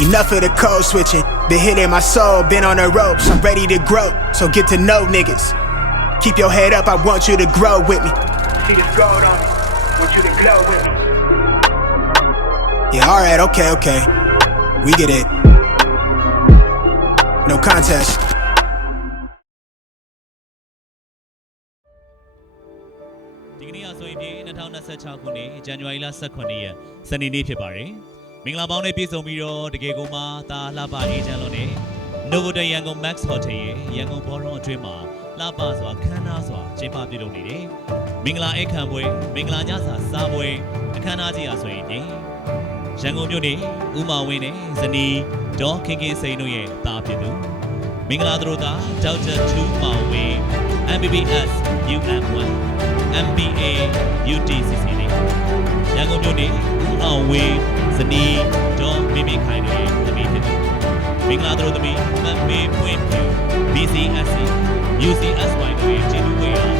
Enough of the code switching. Been hitting my soul, been on the ropes. I'm ready to grow, so get to know niggas. Keep your head up, I want you to grow with me. See this gold on me, want you to glow with me. Yeah, alright, okay. We get it. No contest. ဒီကနေ့အဆိုရင်ပြည်2026ခုနှစ်ဇန်နဝါရီလ18ရက်စနေနေ့ဖြစ်ပါတယ်။မင်္ဂလာပေါင်းနဲ့ပြည့်စုံပြီးတော့တကယ်ကိုမှဒါလှပအေးချမ်းလို့နဲ့ Novotel ရန်ကုန် Max Hotel ရဲ့ရန်ကုန်ဘောလုံးအတွင်းမှာလှပစွာခမ်းနားစွာကျင်းပပြုလုပ်နေတယ်။မင်္ဂလာအိတ်ခံပွဲမင်္ဂလာညစာစားပွဲအခမ်းအနားကြီးအဆိုရင်ပြည်ရန်ကုန်မြို့နေဦးမောင်ဝင်းနဲ့ဇနီးဒေါ်ခင်ခင်စိန်တို့ရဲ့သားဖြစ်သူမင်္ဂလာတို့သားဒေါက်တာ2မောင်ဝင်း MBBS UM1 MBA UTCC ရန်ကုန်မြို့နေဦးအောင်ဝင်းဇနီးဒေါ်မိမိခိုင်တို့ရဲ့သမီးဖြစ်သူမင်္ဂလာတို့သမီးမမေပွင့်ဖြူ BCSC UCSY တို့ရဲ့ကျေးဇူးဝေးရာ